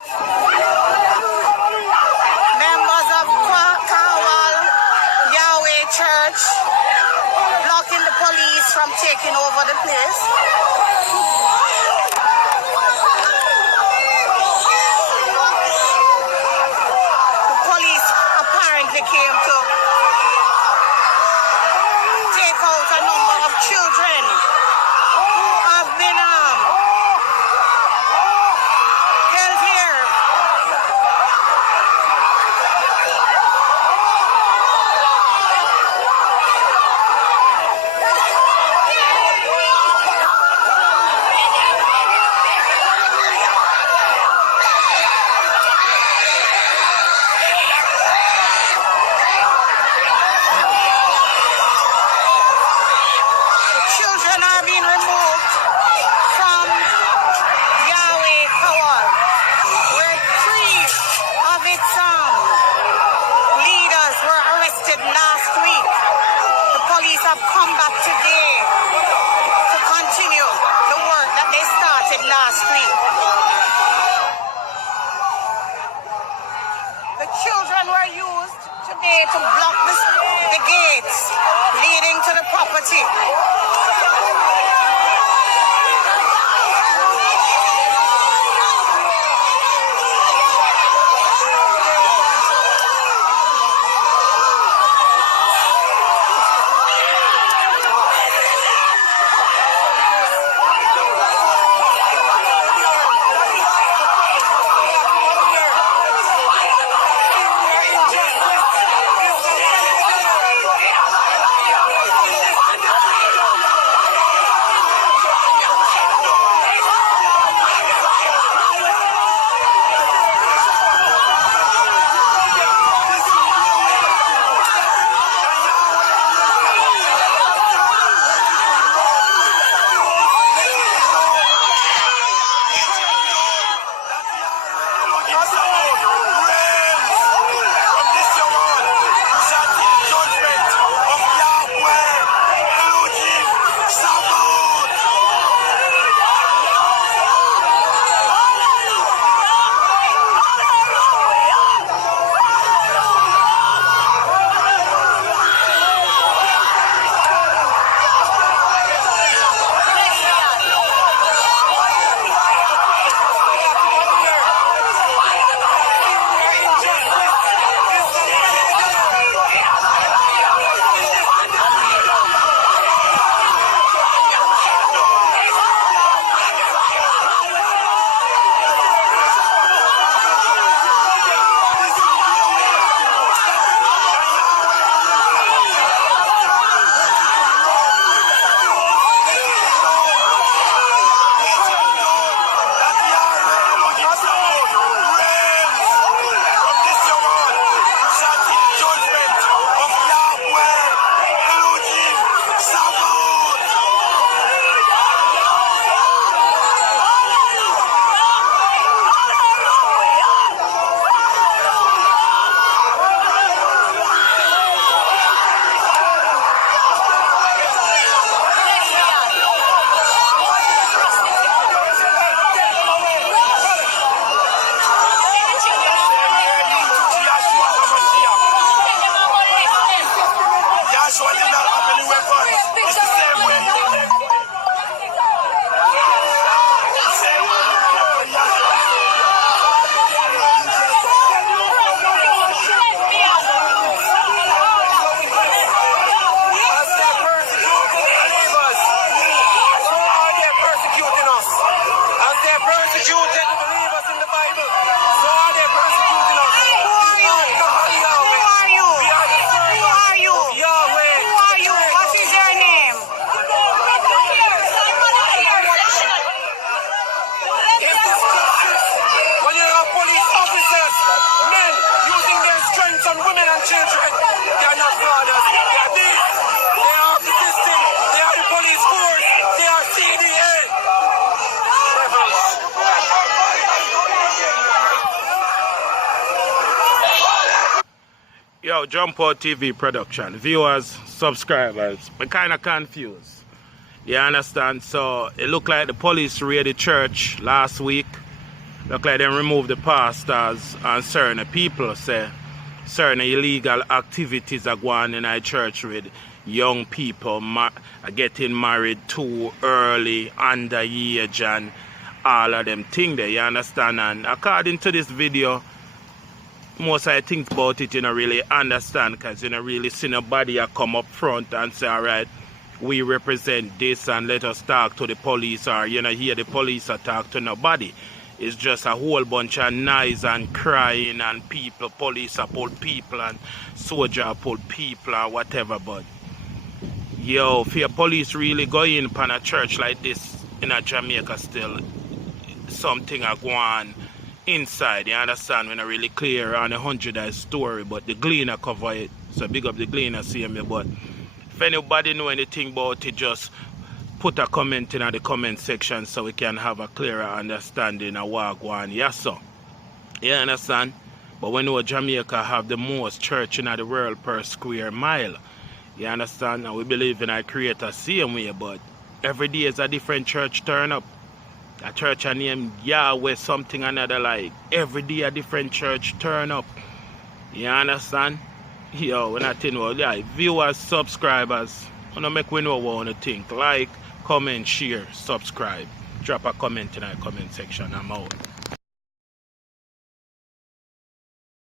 Members of Kawal Yahweh Church blocking the police from taking over the place. The police apparently came to take out a number of children who have been held here. Children are being removed from Yahweh Kawal, where 3 of its leaders were arrested last week. The police have come back today to continue the work that they started last week. The children were used today to block the gates leading to the property. Yo, Jump Out TV production, viewers, subscribers, I'm kind of confused. You understand? So, it looked like the police raided the church last week Look like they remove the pastors and certain people say certain illegal activities are going on in our church with young people are getting married too early, underage, and all of them things there, you understand? And according to this video, most I think about it, you don't really understand, because you don't really see nobody come up front and say, all right, we represent this and let us talk to the police, or you know, hear the police talk to nobody. It's just a whole bunch of noise and crying and people, police pull people and soldier pull people or whatever. But yo, if your police really go in upon a church like this in a Jamaica still, something are going on inside, you understand? We're not really clear on the 100 story, but the Gleaner cover it. So big up the Gleaner, see me. But if anybody know anything about it, just put a comment in the comment section so we can have a clearer understanding of what going on. Yes, sir. You understand? But we know Jamaica have the most church in the world per square mile. You understand? And we believe in our creator same way, but every day is a different church turn up. A church named Yahweh something another, like every day a different church turn up. You understand? Yo, we're not thinking about like viewers, subscribers. Wanna make we know what we wanna think. Like, comment, share, subscribe. Drop a comment in the comment section. I'm out.